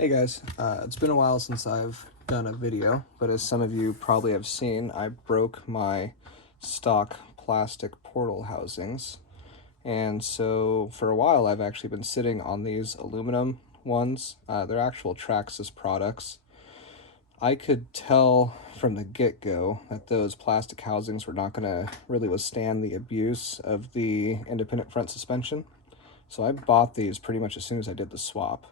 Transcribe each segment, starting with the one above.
Hey guys, it's been a while since I've done a video, but as some of you probably have seen, I broke my stock plastic portal housings. And so for a while I've actually been sitting on these aluminum ones. They're actual Traxxas products. I could tell from the get-go that those plastic housings were not going to really withstand the abuse of the independent front suspension. So I bought these pretty much as soon as I did the swap.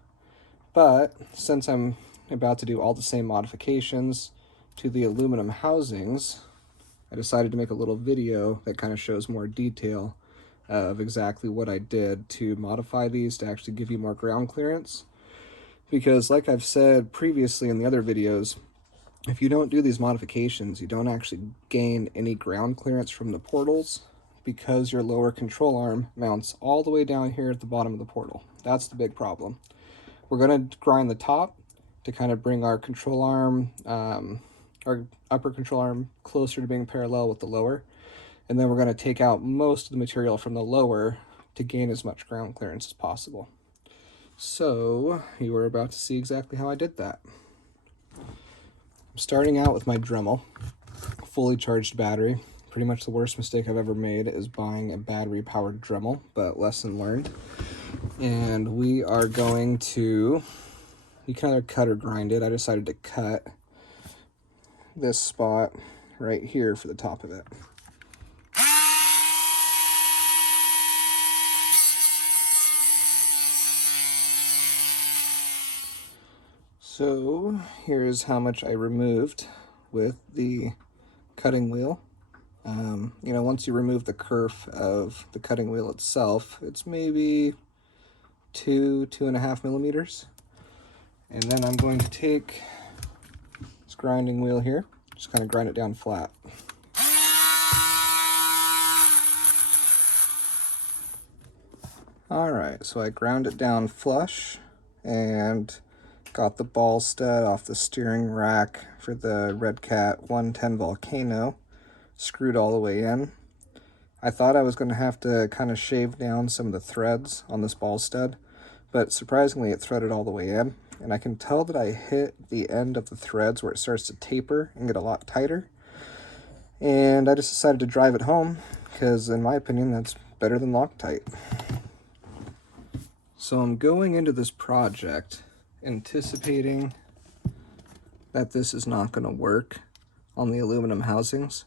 But since I'm about to do all the same modifications to the aluminum housings, I decided to make a little video that kind of shows more detail of exactly what I did to modify these to actually give you more ground clearance. Because like I've said previously in the other videos, if you don't do these modifications, you don't actually gain any ground clearance from the portals because your lower control arm mounts all the way down here at the bottom of the portal. That's the big problem. We're going to grind the top to kind of bring our control arm, our upper control arm closer to being parallel with the lower. And then we're going to take out most of the material from the lower to gain as much ground clearance as possible. So you are about to see exactly how I did that. I'm starting out with my Dremel, fully charged battery. Pretty much the worst mistake I've ever made is buying a battery powered Dremel, but lesson learned. And we are going to, you can either cut or grind it. I decided to cut this spot right here for the top of it. So here's how much I removed with the cutting wheel. You know, once you remove the kerf of the cutting wheel itself, it's maybe 2.5 millimeters. And then I'm going to take this grinding wheel here, just kind of grind it down flat. All right, so I ground it down flush and got the ball stud off the steering rack for the Red Cat 110 Volcano, screwed all the way in. I thought I was going to have to kind of shave down some of the threads on this ball stud, but surprisingly it threaded all the way in, and I can tell that I hit the end of the threads where it starts to taper and get a lot tighter. And I just decided to drive it home because in my opinion that's better than Loctite. So I'm going into this project anticipating that this is not going to work on the aluminum housings.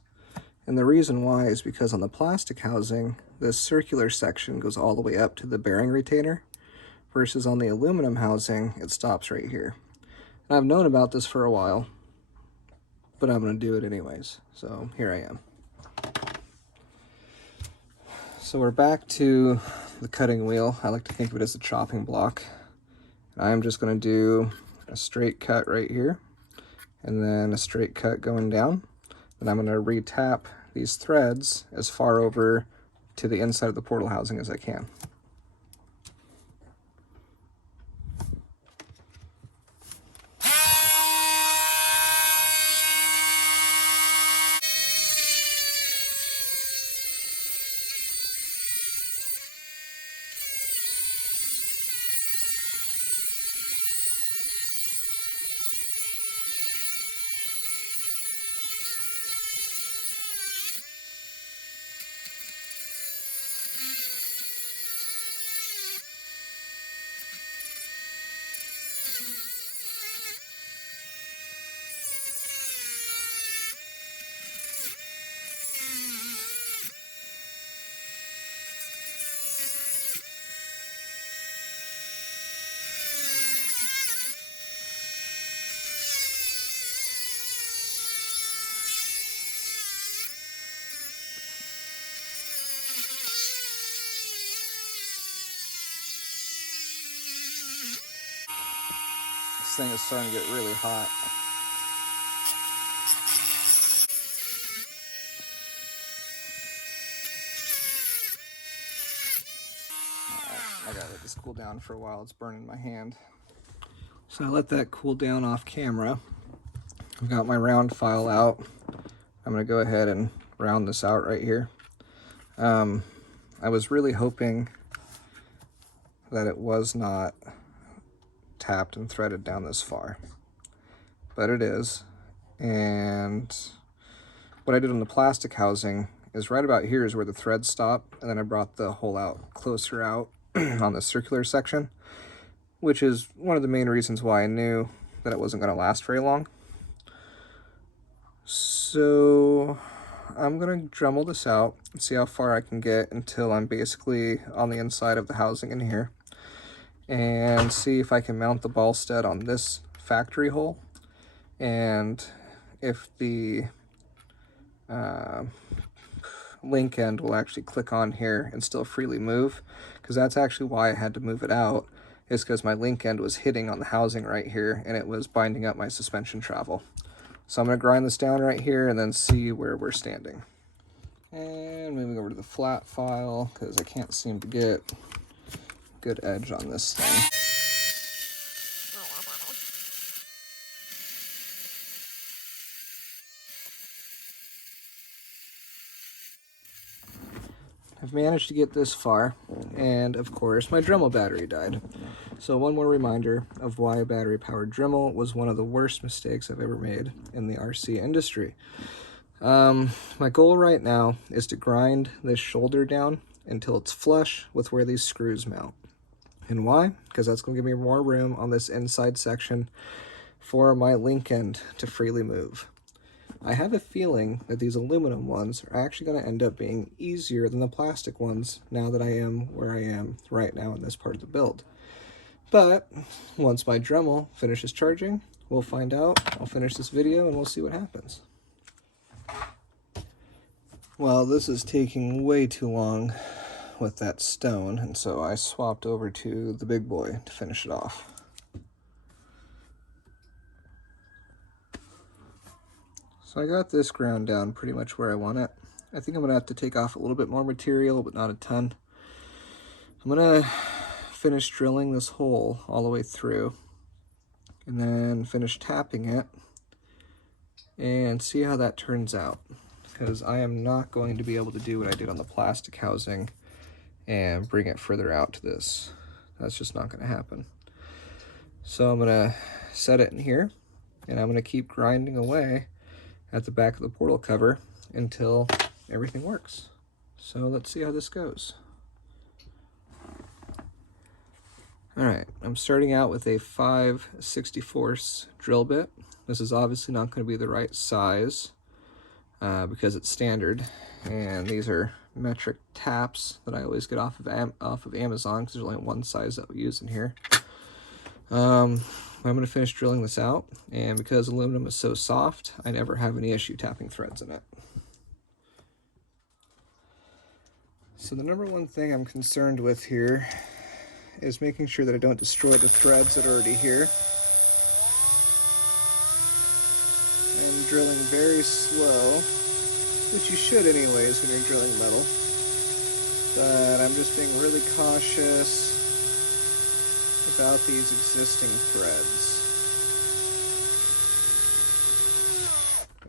And the reason why is because on the plastic housing, this circular section goes all the way up to the bearing retainer, versus on the aluminum housing, it stops right here. And I've known about this for a while, but I'm going to do it anyways. So here I am. So we're back to the cutting wheel. I like to think of it as a chopping block. I'm just going to do a straight cut right here, and then a straight cut going down. Then I'm going to re-tap these threads as far over to the inside of the portal housing as I can. This thing is starting to get really hot. I gotta let this cool down for a while. It's burning my hand. So I let that cool down off camera. I've got my round file out. I'm gonna go ahead and round this out right here. I was really hoping that it was not tapped and threaded down this far, but it is. And what I did on the plastic housing is right about here is where the threads stop, and then I brought the hole out closer out on the circular section, which is one of the main reasons why I knew that it wasn't going to last very long. So I'm going to Dremel this out and see how far I can get until I'm basically on the inside of the housing in here, and see if I can mount the ball stud on this factory hole, and if the link end will actually click on here and still freely move, because that's actually why I had to move it out, is because my link end was hitting on the housing right here and it was binding up my suspension travel. So I'm going to grind this down right here and then see where we're standing. And moving over to the flat file, because I can't seem to get good edge on this thing. I've managed to get this far, and of course my Dremel battery died. So one more reminder of why a battery-powered Dremel was one of the worst mistakes I've ever made in the RC industry. My goal right now is to grind this shoulder down until it's flush with where these screws mount. And why? Because that's going to give me more room on this inside section for my link end to freely move. I have a feeling that these aluminum ones are actually going to end up being easier than the plastic ones now that I am where I am right now in this part of the build. But once my Dremel finishes charging, we'll find out. I'll finish this video and we'll see what happens. Well, this is taking way too long with that stone, and so I swapped over to the big boy to finish it off. So I got this ground down pretty much where I want it. I think I'm gonna have to take off a little bit more material, but not a ton. I'm gonna finish drilling this hole all the way through and then finish tapping it and see how that turns out, because I am not going to be able to do what I did on the plastic housing and bring it further out to this. That's just not going to happen. So I'm going to set it in here, and I'm going to keep grinding away at the back of the portal cover until everything works. So let's see how this goes. Alright, I'm starting out with a 5/64 drill bit. This is obviously not going to be the right size because it's standard, and these are metric taps that I always get off of Amazon, because there's only one size that we use in here. I'm going to finish drilling this out, and because aluminum is so soft, I never have any issue tapping threads in it. So the number one thing I'm concerned with here is making sure that I don't destroy the threads that are already here. I'm drilling very slow, which you should anyways when you're drilling metal, but I'm just being really cautious about these existing threads.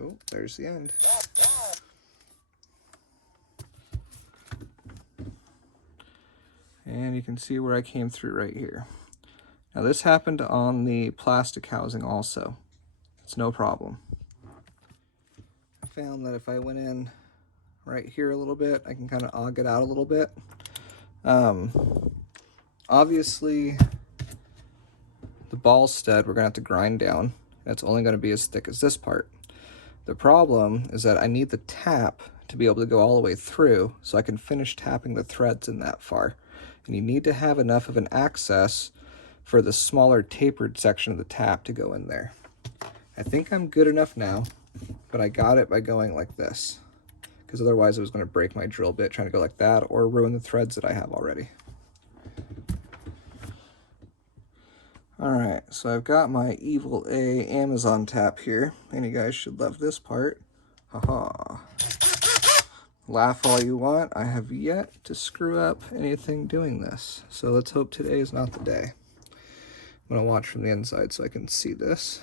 Oh, there's the end. And you can see where I came through right here. Now this happened on the plastic housing also. It's no problem. I found that if I went in right here a little bit, I can kind of aug it out a little bit. Obviously, the ball stud we're going to have to grind down. It's only going to be as thick as this part. The problem is that I need the tap to be able to go all the way through so I can finish tapping the threads in that far. And you need to have enough of an access for the smaller tapered section of the tap to go in there. I think I'm good enough now, but I got it by going like this, because otherwise it was going to break my drill bit trying to go like that or ruin the threads that I have already. Alright, so I've got my Evil A Amazon tap here, and you guys should love this part. Haha. Laugh all you want, I have yet to screw up anything doing this. So let's hope today is not the day. I'm going to watch from the inside so I can see this.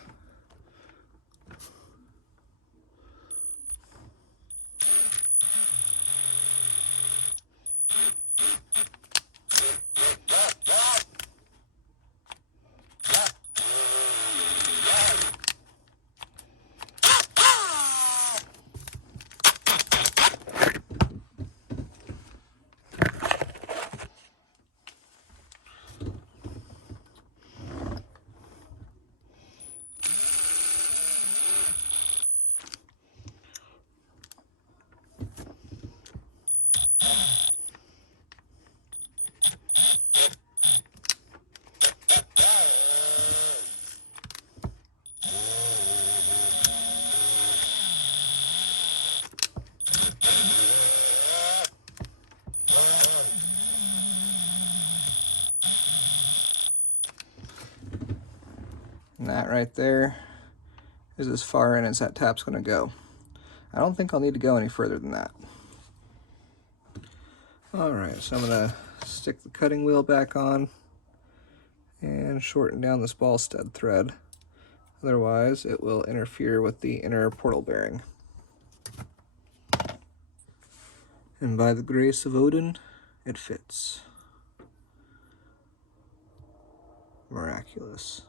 And that right there is as far in as that tap's going to go. I don't think I'll need to go any further than that. Alright, so I'm going to stick the cutting wheel back on and shorten down this ball stud thread. Otherwise, it will interfere with the inner portal bearing. And by the grace of Odin, it fits. Miraculous.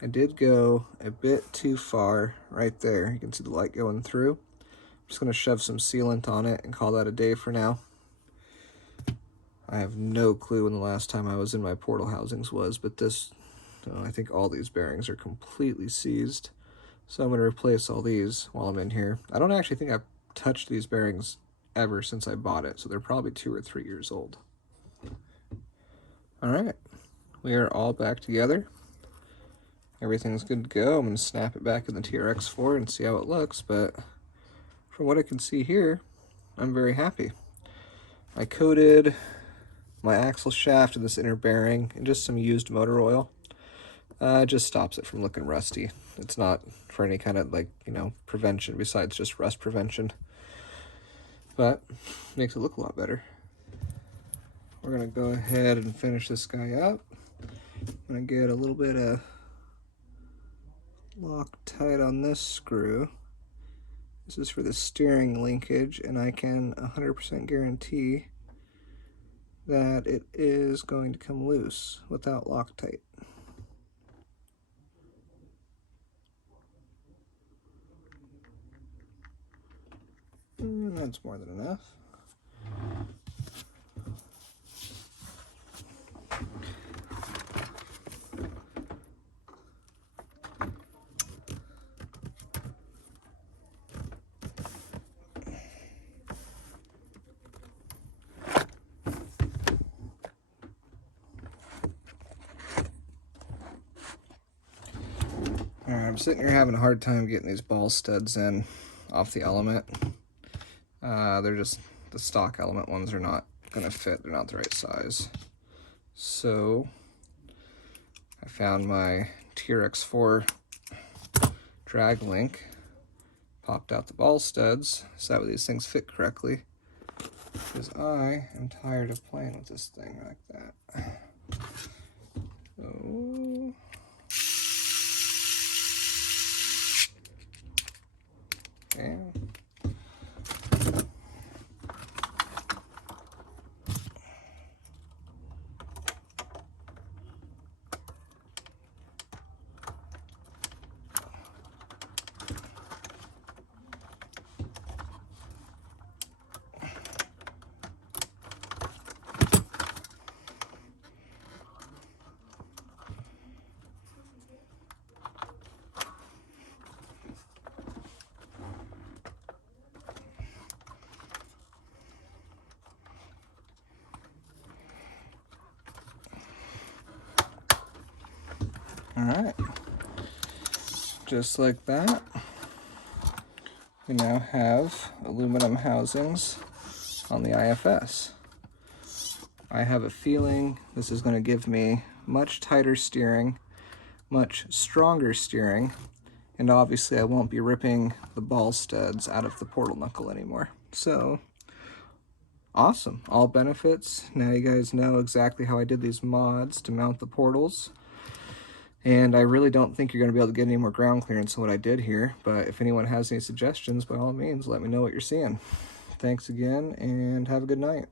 I did go a bit too far right there. You can see the light going through. I'm just going to shove some sealant on it and call that a day for now. I have no clue when the last time I was in my portal housings was, but this, I think all these bearings are completely seized. So I'm going to replace all these while I'm in here. I don't actually think I've touched these bearings ever since I bought it, so they're probably 2 or 3 years old. Alright, we are all back together. Everything's good to go. I'm going to snap it back in the TRX4 and see how it looks, but from what I can see here, I'm very happy. I coated my axle shaft and this inner bearing in just some used motor oil. It just stops it from looking rusty. It's not for any kind of, like, prevention besides just rust prevention. But makes it look a lot better. We're going to go ahead and finish this guy up. I'm going to get a little bit of Loctite on this screw. This is for the steering linkage, and I can 100% guarantee that it is going to come loose without Loctite. That's more than enough. Alright, I'm sitting here having a hard time getting these ball studs in off the Element. They're just, the stock Element ones are not going to fit. They're not the right size. So I found my TRX4 drag link, popped out the ball studs so that way these things fit correctly, because I am tired of playing with this thing like that. So okay. Alright, just like that, we now have aluminum housings on the IFS. I have a feeling this is going to give me much tighter steering, much stronger steering, and obviously I won't be ripping the ball studs out of the portal knuckle anymore. So, awesome. All benefits. Now you guys know exactly how I did these mods to mount the portals. And I really don't think you're going to be able to get any more ground clearance than what I did here. But if anyone has any suggestions, by all means, let me know what you're seeing. Thanks again, and have a good night.